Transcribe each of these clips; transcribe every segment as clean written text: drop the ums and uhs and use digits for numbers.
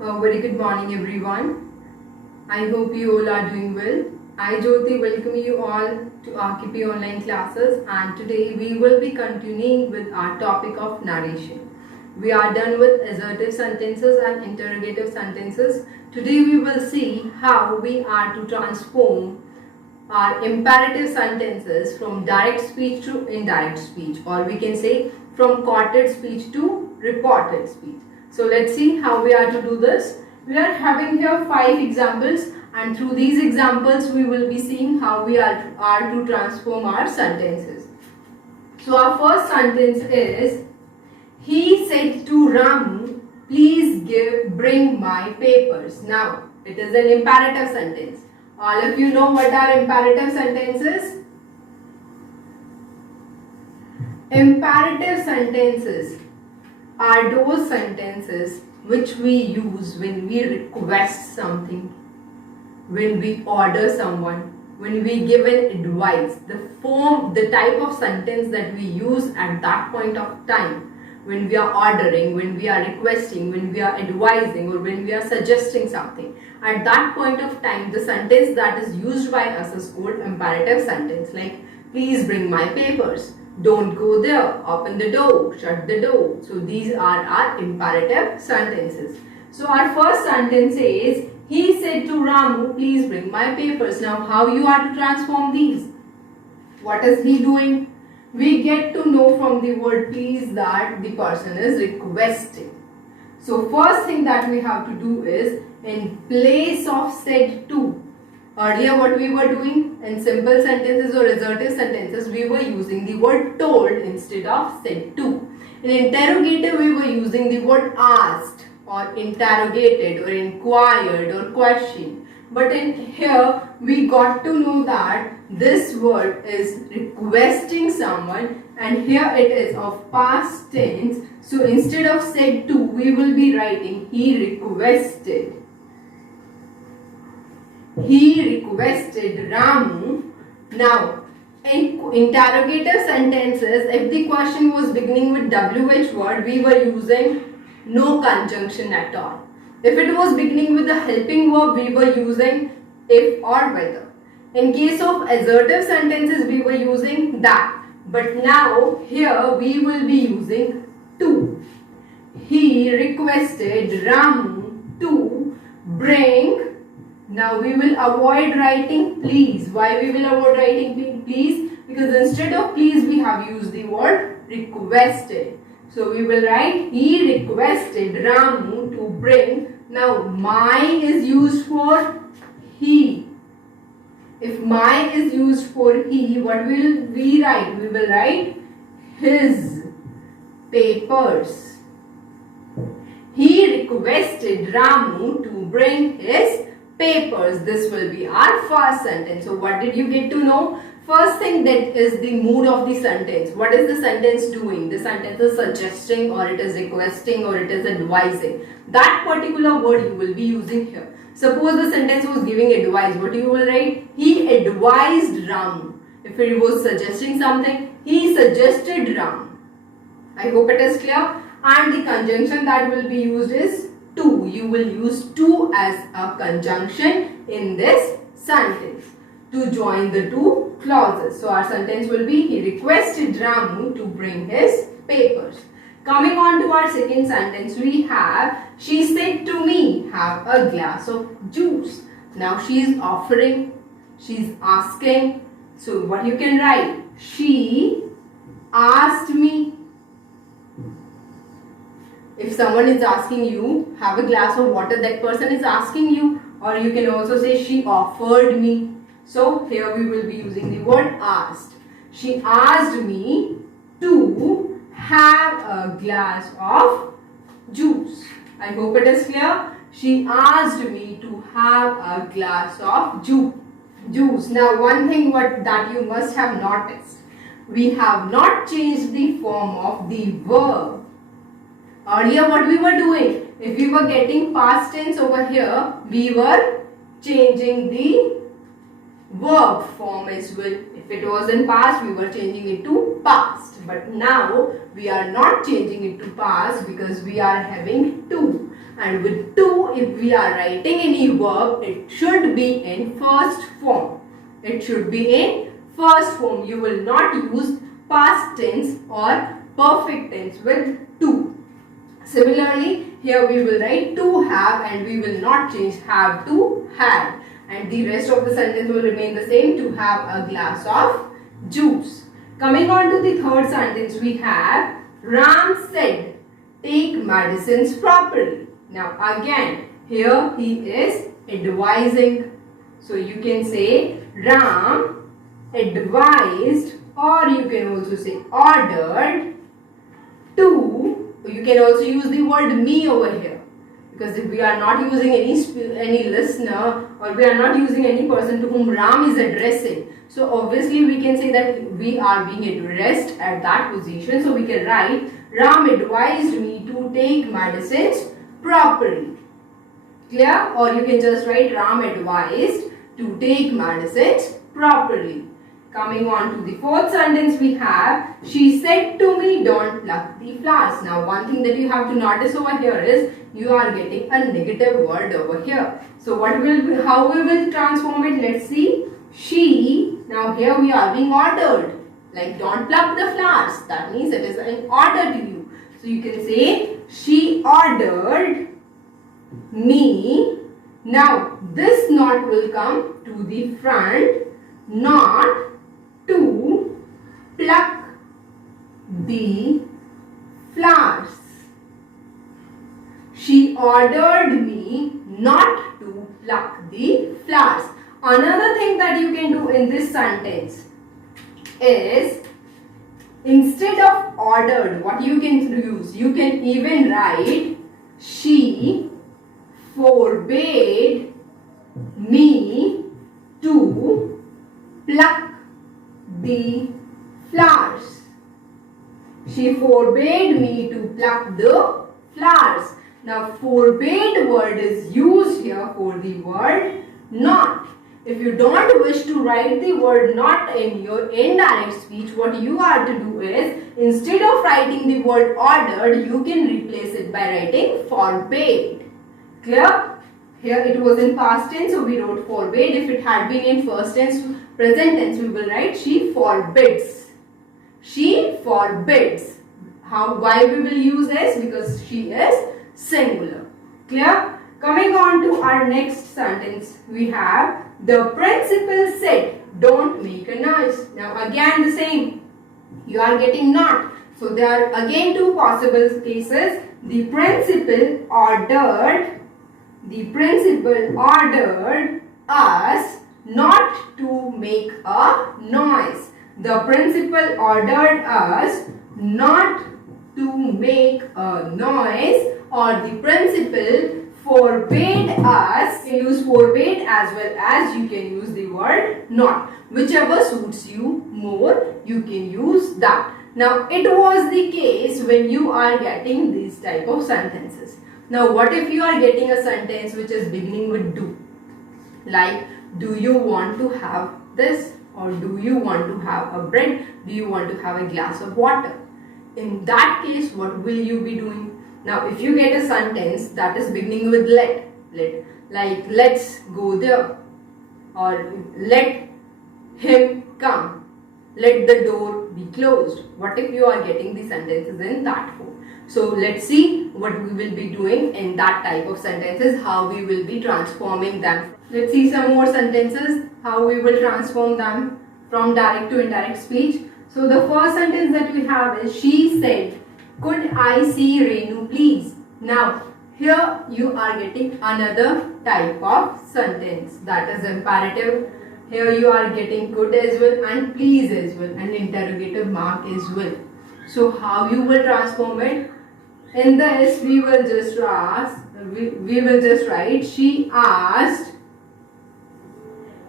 Very good morning everyone. I hope you all are doing well. I Jyoti welcome you all to RKP online classes, and today we will be continuing with our topic of narration. We are done with assertive sentences and interrogative sentences. Today we will see how we are to transform our imperative sentences from direct speech to indirect speech, or we can say from quoted speech to reported speech. So let's see how we are to do this. We are having here 5 examples, and through these examples we will be seeing how we are to transform our sentences. So our first sentence is, he said to Ramu, please bring my papers. Now it is an imperative sentence. All of you know what are imperative sentences? Imperative sentences are those sentences which we use when we request something, when we order someone, when we give an advice. The type of sentence that we use at that point of time, when we are ordering, when we are requesting, when we are advising, or when we are suggesting something. At that point of time, the sentence that is used by us is called imperative sentence, like please bring my papers, don't go there, open the door, shut the door. So these are our imperative sentences. So our first sentence is, he said to Ramu, please bring my papers. Now how you are to transform these? What is he doing? We get to know from the word please that the person is requesting. So first thing that we have to do is, in place of said to, earlier what we were doing in simple sentences or assertive sentences, we were using the word told instead of said to. In interrogative we were using the word asked or interrogated or inquired or questioned. But in here we got to know that this word is requesting someone, and here it is of past tense. So instead of said to, we will be writing he requested. He requested Ramu. Now in interrogative sentences, if the question was beginning with WH word, we were using no conjunction at all. If it was beginning with a helping verb, we were using if or whether. In case of assertive sentences, we were using that. But now here we will be using to. He requested Ramu to bring. Now we will avoid writing please. Why we will avoid writing please? Because instead of please we have used the word requested. So we will write he requested Ramu to bring. Now my is used for he. If my is used for he, what will we write? We will write his papers. He requested Ramu to bring his papers. This will be our first sentence. So what did you get to know? First thing, that is the mood of the sentence. What is the sentence doing? The sentence is suggesting, or it is requesting, or it is advising. That particular word you will be using here. Suppose the sentence was giving advice. What you will write? He advised Ramu. If it was suggesting something, he suggested Ramu. I hope it is clear. And the conjunction that will be used is to. You will use to as a conjunction in this sentence to join the two clauses. So our sentence will be, he requested Ramu to bring his papers. Coming on to our second sentence, we have, she said to me, have a glass of juice. Now she is offering, she is asking. So what you can write? She asked me. If someone is asking you, have a glass of water, that person is asking you. Or you can also say, she offered me. So here we will be using the word asked. She asked me to have a glass of juice. I hope it is clear. She asked me to have a glass of juice. Now one thing that you must have noticed. We have not changed the form of the verb. Earlier what we were doing, if we were getting past tense over here, we were changing the verb form as well. If it was in past, we were changing it to past. But now we are not changing it to past because we are having to. And with to, if we are writing any verb, it should be in first form. It should be in first form. You will not use past tense or perfect tense with to. Similarly, here we will write to have and we will not change have to had. And the rest of the sentence will remain the same, to have a glass of juice. Coming on to the third sentence, we have Ram said, take medicines properly. Now again, here he is advising. So you can say Ram advised, or you can also say ordered to. You can also use the word me over here, because if we are not using any listener, or we are not using any person to whom Ram is addressing, so obviously we can say that we are being addressed at that position. So we can write Ram advised me to take medicines properly. Clear? Or you can just write Ram advised to take medicines properly. Coming on to the fourth sentence, we have she said to me, don't pluck the flowers. Now one thing that you have to notice over here is you are getting a negative word over here. So how we will transform it? Let's see. She, now here we are being ordered, like don't pluck the flowers. That means it is an order to you. So you can say she ordered me. Now this not will come to the front, not to pluck the flowers. She ordered me not to pluck the flowers. Another thing that you can do in this sentence is, instead of ordered, what you can use, you can even write she forbade me to pluck the flowers. She forbade me to pluck the flowers. Now forbade word is used here for the word not. If you don't wish to write the word not in your indirect speech, what you are to do is, instead of writing the word ordered, you can replace it by writing forbade. Clear? Here it was in past tense, so we wrote forbade. If it had been in first tense, present tense, we will write she forbids. She forbids. Why we will use s? Because she is singular. Clear? Coming on to our next sentence, we have the principal said, don't make a noise. Now again the same. You are getting not. So there are again two possible cases. The principal ordered us not to make a noise. The principal ordered us not to make a noise, or the principal forbade us. You can use forbade as well as you can use the word not. Whichever suits you more, you can use that. Now it was the case when you are getting these type of sentences. Now what if you are getting a sentence which is beginning with do? Like, do you want to have this? Or do you want to have a bread? Do you want to have a glass of water? In that case, what will you be doing? Now if you get a sentence that is beginning with let, like let's go there, or let him come, let the door be closed. What if you are getting the sentences in that form? So let's see what we will be doing in that type of sentences, how we will be transforming them. Let's see some more sentences, how we will transform them from direct to indirect speech. So the first sentence that we have is, she said, could I see Renu please? Now here you are getting another type of sentence, that is imperative. Here you are getting could as well and please as well, and interrogative mark as well. So how you will transform it? In this we will just write she asked.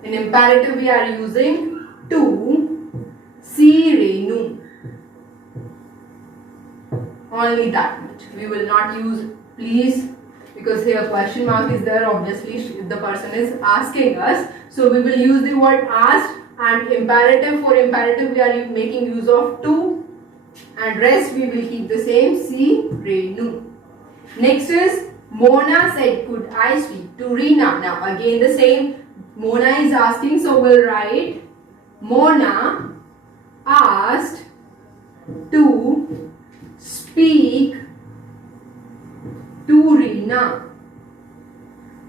In imperative we are using to see Renu. Only that much. We will not use please, because here question mark is there. Obviously if the person is asking us, so we will use the word asked. And imperative, for imperative we are making use of to. and rest we will keep the same. See Renu. Next is Mona said, could I speak to Reena? Now again the same. Mona is asking, so we'll write Mona asked to speak to Reena.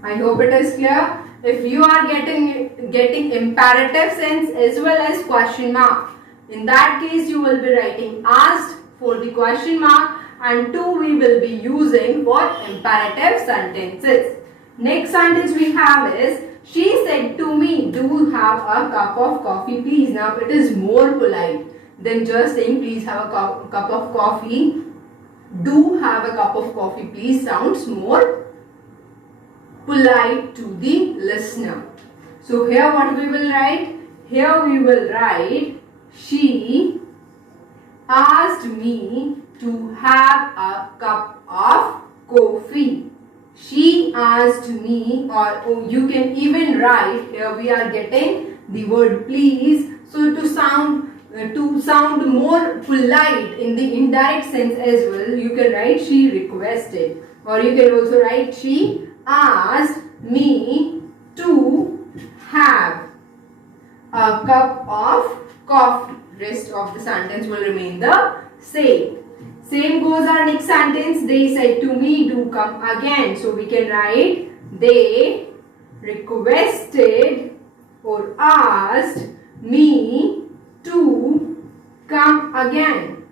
I hope it is clear. If you are getting imperative sense as well as question mark, in that case you will be writing asked for the question mark, and to we will be using for imperative sentences. Next sentence we have is, she said to me, do have a cup of coffee please. Now it is more polite than just saying please have a cup of coffee. Do have a cup of coffee please sounds more polite to the listener. So here what we will write? Here we will write, she asked me to have a cup of coffee. She asked me, or you can even write, here we are getting the word please. So to sound more polite in the indirect sense as well, you can write she requested, or you can also write she asked me to have a cup of coffee. Rest of the sentence will remain the same. Same goes our next sentence. They said to me, do come again. So we can write, they requested or asked me to come again.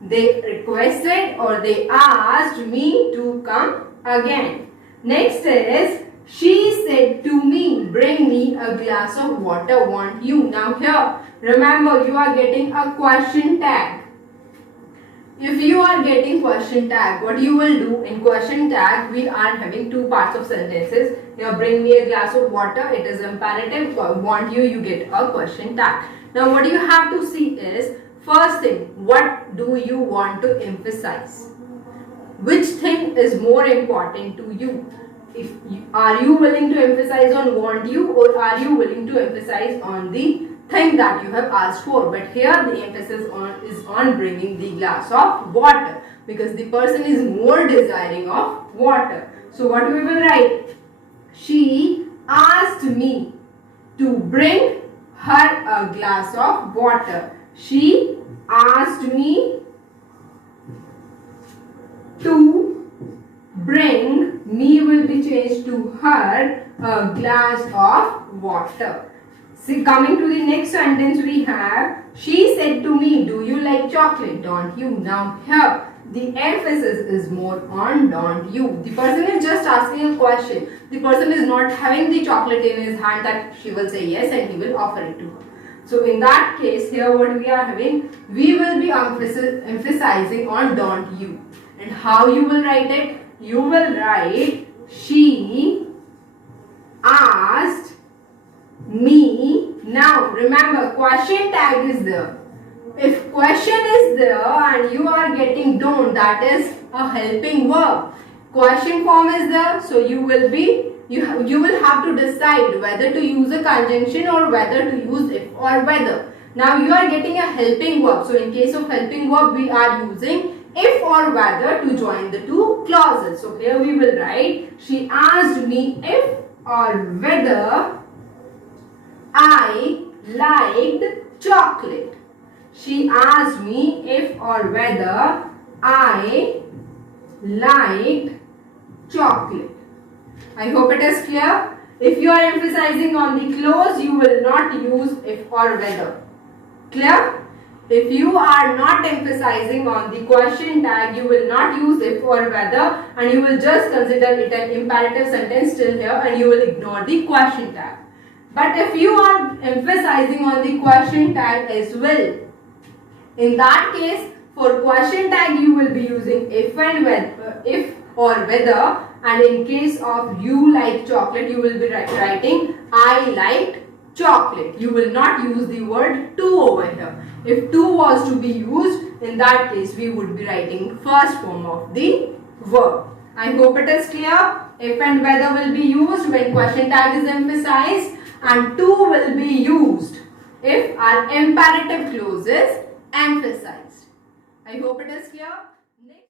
They requested or they asked me to come again. Next is, she said to me, bring me a glass of water, want you. Now here, remember you are getting a question tag. If you are getting question tag, what you will do in question tag, we are having two parts of sentences. Here, bring me a glass of water, it is imperative. Want you, you get a question tag. Now what you have to see is, first thing, what do you want to emphasize? Which thing is more important to you? Are you willing to emphasize on want you, or are you willing to emphasize on the thing that you have asked for? But here the emphasis is on bringing the glass of water, because the person is more desiring of water. So what we will write? She asked me to bring her a glass of water. She asked me to bring, me will be changed to her, a glass of water. See, coming to the next sentence we have, she said to me, do you like chocolate, don't you? Now here the emphasis is more on don't you. The person is just asking a question. The person is not having the chocolate in his hand that she will say yes and he will offer it to her. So in that case, here what we are having, we will be emphasizing on don't you. And how you will write it? You will write, she asked me. Now remember, question tag is there. If question is there and you are getting don't, that is a helping verb. Question form is there, so you will have to decide whether to use a conjunction or whether to use if or whether. Now you are getting a helping verb. So in case of helping verb, we are using if or whether to join the two clauses. So here we will write, she asked me if or whether I liked chocolate. She asked me if or whether I liked chocolate. I hope it is clear. If you are emphasizing on the clause, you will not use if or whether. Clear? If you are not emphasizing on the question tag, you will not use if or whether, and you will just consider it an imperative sentence till here, and you will ignore the question tag. But if you are emphasizing on the question tag as well, in that case, for question tag you will be using if and when, if or whether, and in case of you like chocolate, you will be writing I liked chocolate. You will not use the word to over here. If to was to be used, in that case we would be writing first form of the verb. I hope it is clear. If and whether will be used when question tag is emphasized, and to will be used if our imperative clause is emphasized. I hope it is clear. Next.